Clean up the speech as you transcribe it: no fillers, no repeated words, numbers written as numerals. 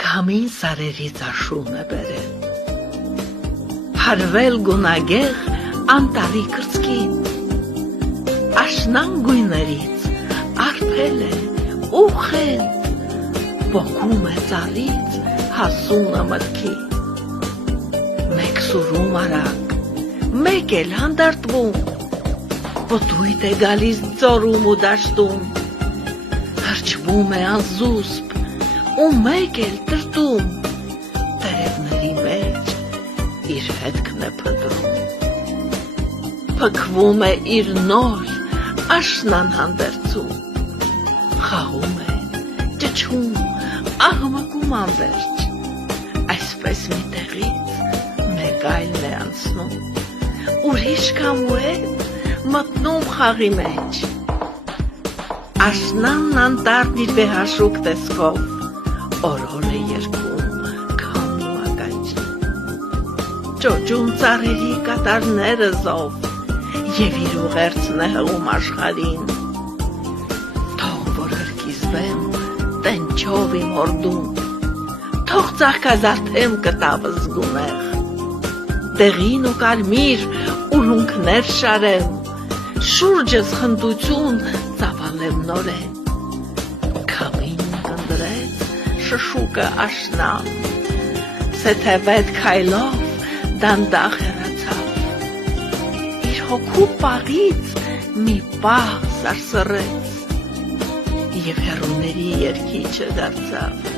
Քամին սարերից աշուն է բերել, հարվել գունագեղ անտարի կրծքին, աշնան գույներից արփել է ուխեն, բոքում է ծառից հասունը մտքի, մեկ սուրում արագ, մեկ էլ հանդարտվում, պտույտ է գալիս ծորում ու դաշտում, հրճվում է անզուսպ, ու մեկ էլ տրտում, տերևների մեջ իր հետքն է փնտրում, փքվում է իր նոր աշնան հանդերձում, խաղում է, ճչում, աղմկում անվերջ, այսպես մի տեղից մեկ այլն է անցնում, ուրիշ կամու հետ մտնում խաղի մեջ, աշնանն անտառն իր վեհաշուկ տեսքով օրոր է երգում քամու ականջին, ճոճում ծառերի կատարները զով և իր ուղերձն է հղում աշխարհին, թող որ հրկիզվեմ տնչով իմ հորդում, թող ծաղկազարդեմ կտավը զգունեղ, դեղին ու կարմիր ուլունքներ շարեմ, շուրջս խնդություն ծավալեմ նորեն, քամին կնդրեց շշուկը աշնան, սեթևետ քայլով դանդաղ հեռացավ, իր հոգու պաղից մի պահ սարսռեց և հեռուների երգիչը դարձավ,